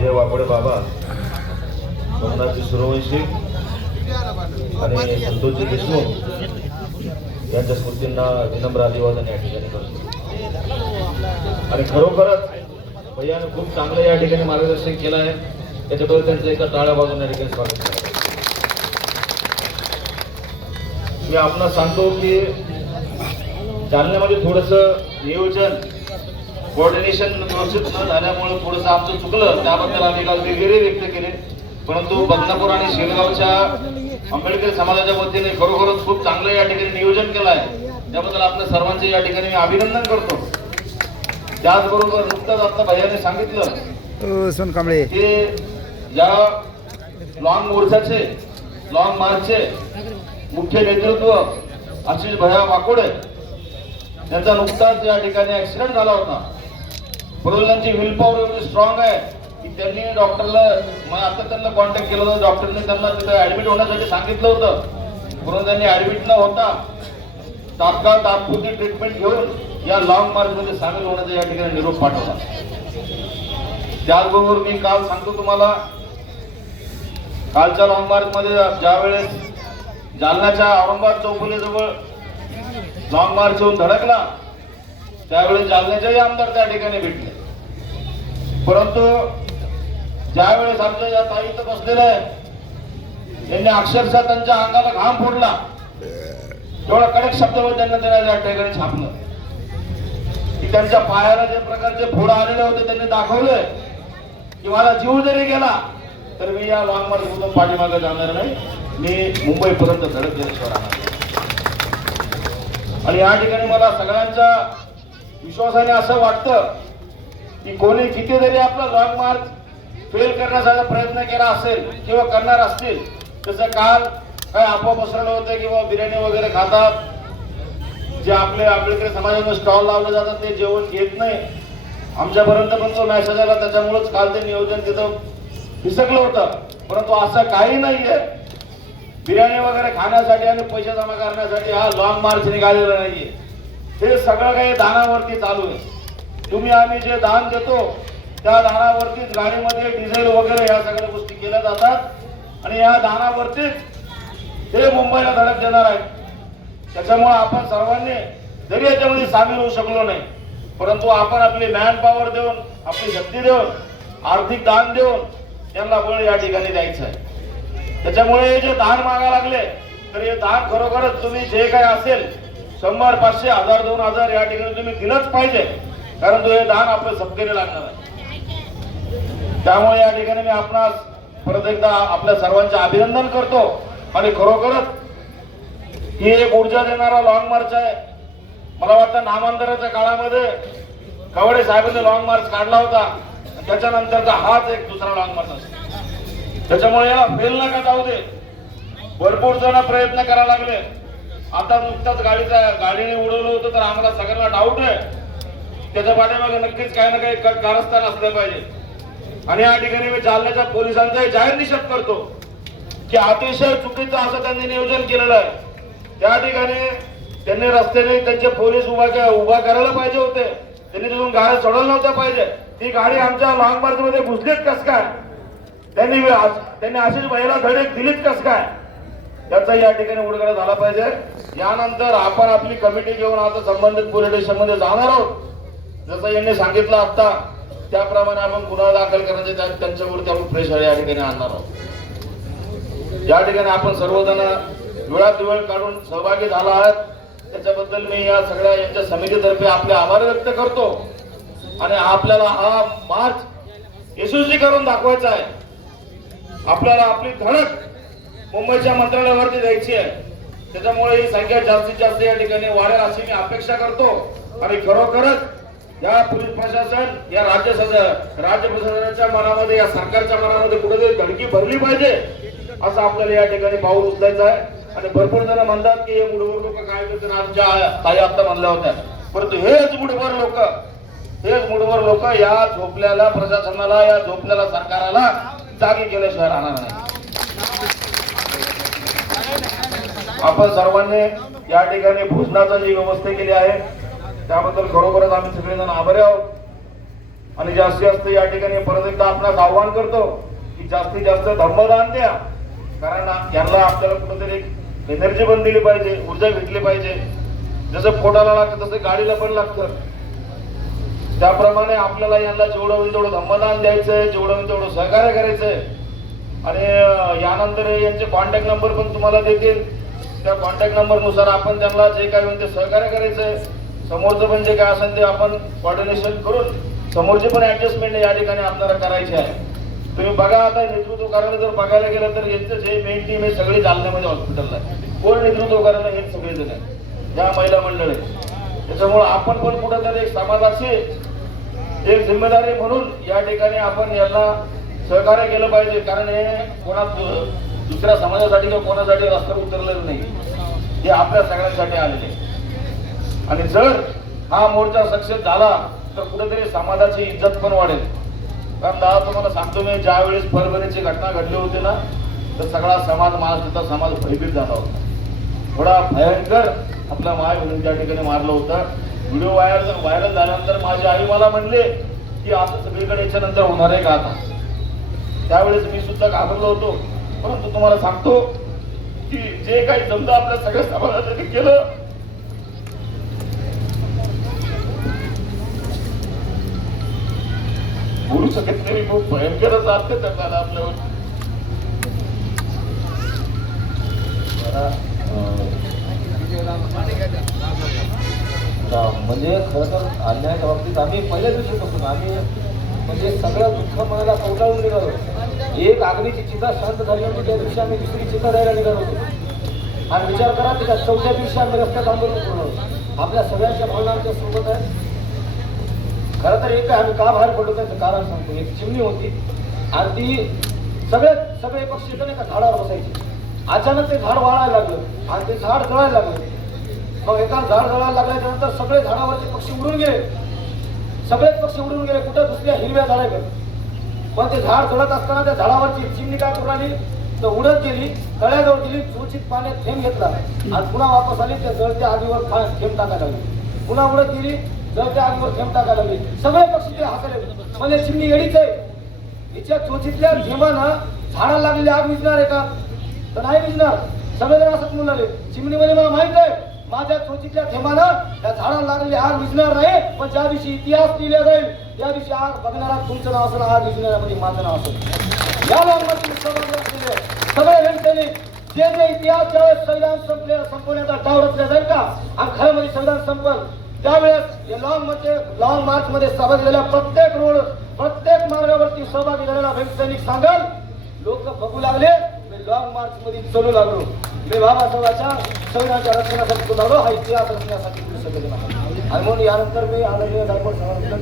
विजय वाकोडे बाबा सोमनाथजी सुरवंशी आणि संतोषजी देशमुख यांच्या स्मृतींना विनम्र अभिवादन या ठिकाणी करतो. आणि खरोखरच भैयाने खूप चांगलं या ठिकाणी मार्गदर्शन केलं आहे त्याच्याबद्दल त्यांचं एका टाळ्या बाजून या ठिकाणी स्वागत मी आपण सांगतो की जालन्यामध्ये थोडस नियोजन कोऑर्डिनेशन व्यवस्थित न झाल्यामुळे थोडंसं आमचं चुकलं त्याबद्दल आम्ही काल दिलगिरी व्यक्त केले. परंतु बदनापूर आणि शेलगावच्या आंबेडकर समाजाच्या वतीने खरोखरच खूप चांगलं या ठिकाणी नियोजन केलं आहे. त्याबद्दल आपल्या सर्वांचे या ठिकाणी मी अभिनंदन करतो. त्याचबरोबर नुकतंच आता भैयाने सांगितलं सोन कांबळे. की या लॉंग मोर्चाचे लॉंग मार्चचे मुख्य नेतृत्व आशिष भया वाकोडे त्यांचा नुकताच या ठिकाणी ऍक्सिडेंट झाला होता. परंतु विल पॉवर एवढी स्ट्रॉंग आहे की त्यांनी डॉक्टरला मग आता त्यांना कॉन्टॅक्ट केलं होतं डॉक्टरने त्यांना तिथे ऍडमिट होण्यासाठी सांगितलं होतं. म्हणून त्यांनी ऍडमिट न होता तात्काळ तात्पुरती ट्रीटमेंट घेऊन या लॉंग मार्च मध्ये सामील होण्याचा या ठिकाणी निरोप पाठवला. त्याचबरोबर मी काल सांगतो तुम्हाला कालच्या लॉंग मार्च मध्ये ज्या वेळेस जालन्याच्या औरंगाबाद चौफुलीजवळ लॉंग मार्च येऊन धडकला त्यावेळेस जालन्याचेही आमदार त्या ठिकाणी भेटले. परंतु ज्यावेळेस आमच्या या ताई इथं आहे त्यांनी अक्षरशः त्यांच्या अंगाला घाम फोडला. तेवढा कडक शब्दावर त्यांना त्यांना त्या ठिकाणी छापलं की त्यांच्या पायाला जे प्रकारचे फोड आलेले होते त्यांनी दाखवले की मला जीव जरी गेला तर मी या लॉंग मार्च मधून पाठीमागे जाणार नाही. मी मुंबईपर्यंत धडक गेल्याशिवाय राहणार आणि या ठिकाणी मला सगळ्यांच्या विश्वासाने असं वाटतं की कोणी कितीतरी आपला लॉंग मार्च फेल करण्याचा प्रयत्न केला असेल किंवा करणार असतील तसं काल काय अफवा पसरलं होतं किंवा बिर्याणी वगैरे खातात? जे आपले आपल्याकडे समाजाने स्टॉल लावले जातात ते जेवण घेत नाही. आमच्यापर्यंत पण तो मेसेज आला त्याच्यामुळेच काल ते नियोजन तिथं फिसकलं होतं. परंतु असं काही नाहीये. बिर्याणी वगैरे खाण्यासाठी आणि पैसे जमा करण्यासाठी हा लॉंग मार्च निघालेला नाहीये. हे सगळं काही दानावरती चालू आहे. तुम्ही आम्ही जे दान देतो त्या दानावरतीच गाडीमध्ये डिझेल वगैरे या सगळ्या गोष्टी केल्या जातात. आणि या दानावरतीच ते मुंबईला धडक देणार आहेत. त्याच्यामुळे आपण सर्वांनी जरी याच्यामध्ये सामील होऊ शकलो नाही. परंतु आपण आपली मॅन पॉवर देऊन आपली शक्ती देऊन आर्थिक दान देऊन त्यांना बळ या ठिकाणी द्यायचं आहे. त्याच्यामुळे हे जे दान मागा लागले तर हे दान खरोखरच तुम्ही जे काय असेल शंभर पाचशे हजार दोन हजार या ठिकाणी तुम्ही दिलंच पाहिजे. कारण तो हे दान आपलं सबकेने लागणार आहे. त्यामुळे या ठिकाणी मी आपणास परत एकदा आपल्या सर्वांचे अभिनंदन करतो. आणि खरोखरच ही एक ऊर्जा देणारा लॉंग मार्च आहे. मला वाटतं नामांतराच्या काळामध्ये कवडे साहेबांनी लॉंग मार्च काढला होता. त्याच्यानंतरचा हाच एक दुसरा लॉंग मार्च असतो. त्याच्यामुळे याला फेल नका जाऊ दे. भरपूर जण प्रयत्न करायला लागले. आता नुकताच गाडीचा गाडीने उडवलं होतं तर आम्हाला सगळ्यांना डाऊट आहे. त्याच्या पाठीमागे नक्कीच काही ना काही कारस्थान असलं पाहिजे. आणि या ठिकाणी मी जालन्याच्या पोलिसांचाही जाहीर निषेध करतो की अतिशय चुकीचं असं त्यांनी नियोजन केलेलं आहे. त्या ठिकाणी त्यांनी रस्त्याने त्यांचे पोलीस उभा उभा करायला पाहिजे होते. त्यांनी तिथून गाड्या सोडायला नव्हत्या पाहिजे. ती गाडी आमच्या लॉंग मार्च मध्ये घुसलीच कस काय? त्यांनी त्यांनी अशीच भाईला धडक दिलीच कस काय? त्याचा या ठिकाणी उडगडा झाला पाहिजे. यानंतर आपण आपली कमिटी घेऊन आता संबंधित पोलीस स्टेशनमध्ये जाणार आहोत. जसं यांनी सांगितलं आता त्याप्रमाणे आपण गुन्हा दाखल करण्याचे त्या- त्यांच्यावरती आपण प्रेशर या ठिकाणी आणणार आहोत. या ठिकाणी आपण सर्वजण वेळात वेळ काढून सहभागी झाला आहात. त्याच्याबद्दल मी या सगळ्या यांच्या समितीतर्फे आपले आभार व्यक्त करतो. आणि आपल्याला हा मार्च यशस्वी करून दाखवायचा आहे. आपल्याला आपली धडक मुंबईच्या मंत्रालयावरती द्यायची आहे. त्याच्यामुळे ही संख्या जास्तीत जास्त या ठिकाणी वाढेल अशी मी अपेक्षा करतो. आणि खरोखरच या पोलीस प्रशासन या राज्य राज्य प्रशासनाच्या मनामध्ये या सरकारच्या मनामध्ये कुठेतरी धडकी भरली पाहिजे असं आपल्याला या ठिकाणी पाऊल उचलायचं आहे. आणि भरपूर जण म्हणतात की हे मुठभर लोक काय करतील आमच्या ताई आत्ता म्हणल्या होत्या. परंतु हेच मुठभर लोक हेच मुठभर लोक या झोपल्याला प्रशासनाला या झोपल्याला सरकाराला जागी केल्याशिवाय राहणार नाही. आपण सर्वांनी या ठिकाणी भोजनाचा जी व्यवस्था केली आहे त्याबद्दल खरोखरच आम्ही सगळेजण आभारी आहोत. आणि जास्तीत जास्त या ठिकाणी परत एकदा आपणास आव्हान करतो की जास्तीत जास्त धर्मदान द्या. कारण यांना आपल्याला कुठेतरी एक एनर्जी पण दिली पाहिजे ऊर्जा भेटली पाहिजे. जसं पोटाला लागतं तसं गाडीला पण लागतं. त्याप्रमाणे आपल्याला यांना जेवढं होईल तेवढं धम्मदान द्यायचंय जेवढं होईल तेवढं सहकार्य करायचंय. आणि यानंतर यांचे कॉन्टॅक्ट नंबर पण तुम्हाला देतील. त्या कॉन्टॅक्ट नंबरनुसार आपण त्यांना जे काय होईल ते सहकार्य करायचंय. समोरचं पण जे काय असेल ते आपण कॉर्डिनेशन करून समोरचे पण ऍडजस्टमेंट या ठिकाणी आपल्याला करायचे आहे. तुम्ही बघा आता नेतृत्व करायला जर बघायला गेलं तर यांचं जे मेन टीम आहे सगळी जालन्यामध्ये हॉस्पिटलला आहे. कोण नेतृत्व करायला हे सगळे जण आहे या महिला मंडळ. आहे त्याच्यामुळे आपण पण कुठेतरी एक समाजाची एक जिम्मेदारी म्हणून या ठिकाणी आपण यांना सहकार्य केलं पाहिजे. कारण हे कोणा दु- दुसऱ्या समाजासाठी किंवा कोणासाठी रस्त्यावर उतरलेलं नाही. हे आपल्या सगळ्यांसाठी आलेले आहे. आणि जर हा मोर्चा सक्सेस झाला तर कुठेतरी समाजाची इज्जत पण वाढेल. कारण दादा तुम्हाला सांगतो मी ज्या वेळेस परभणीची घटना घडली होती ना तर सगळा समाज महाराष्ट्राचा समाज भयभीत झाला होता. थोडा भयंकर आपला माय बहिणी त्या ठिकाणी मारलं होतं. व्हिडिओ व्हायरल व्हायरल झाल्यानंतर माझी आई मला म्हणले की असं सगळीकडे याच्यानंतर होणार आहे का आता? त्यावेळेस मी सुद्धा घाबरलो होतो. परंतु तुम्हाला सांगतो की जे काही जमलं आपल्या सगळ्या समाजासाठी केलं बोलू शकत नाही खूप भयंकरच अत्याचार झाला आपल्यावर. म्हणजे खरं तर अन्यायाच्या बाबतीत आम्ही पहिल्या दिवशीपासून आम्ही म्हणजे सगळं दुःख मनाला कवटाळून निघालो एक आगीची चिता शांत झाली होती त्या दिवशी आम्ही दुसरी चिता द्यायला निघालो होतो. आणि विचार करा त्याच्या चौथ्या दिवशी आम्ही रस्त्यात आंदोलन पूर्ण आपल्या सगळ्यांच्या भावना आमच्यासोबत आहे. खरं तर एक आम्ही का बाहेर पडलो त्याचं कारण सांगतो. एक चिमणी होती. आणि ती सगळे सगळे पक्षी इथं नाही का झाडावर बसायचे. अचानक ते झाड वाळायला लागलं. आणि ते झाड जळायला लागलं. मग एका झाड जळायला लागल्याच्या नंतर सगळे झाडावरचे पक्षी उडून गेले. सगळेच पक्षी उडून गेले. कुठं? दुसऱ्या हिरव्या झाडाकडे. पण ते झाड जळत असताना त्या झाडावरची चिमणी काय करून आली? तर उडत गेली तळ्याजवळ गेली चोचित पाण्यात थेंब घेतला. आणि पुन्हा वापस आली त्या जळत्या आगीवर थेंब टाकायला लागली. पुन्हा उडत गेली जळत्या आगीवर थेंब टाकायला लागले सगळे पक्ष ते हसायला म्हणजे चिमणी येडीच आहे. हिच्या चोचीतल्या थेंबानं झाडाला लागलेली आग विजणार आहे का? तर नाही विजणार सगळेजण असंच म्हणाले चिमणी म्हणजे मला माहीत आहे माझ्या चोचीतल्या थेंबानं त्या झाडाला लागलेली आग विजणार नाही पण ज्या दिवशी इतिहास लिहिला जाईल त्या दिवशी आग बघणारा तुमचं नाव असेल आग विजणाऱ्यामध्ये माझं नाव असेल या लोकांमध्ये सगळे व्यक्तींनी जे जे इतिहास ज्यावेळेस संविधान संपले संपवण्याचा डाव रचला जाईल का? आणि खरं म्हणजे संविधान संपल. त्यावेळेस या लॉंगमध्ये लॉंग मार्च मध्ये सहभागी झालेल्या प्रत्येक रोड प्रत्येक मार्गावरती सहभागी झालेला व्यक्ती सैनिक सांगाल लोक बघू लागले मी लॉंग मार्च मध्ये चलू लागलो. मी बाबासाहेबाच्या संविधानाच्या रक्षणासाठी तो लागलो हा इतिहास रचण्यासाठी पुढे सगळे नाही आणि म्हणून यानंतर मी आदरणीय गायकवाड साहेबांना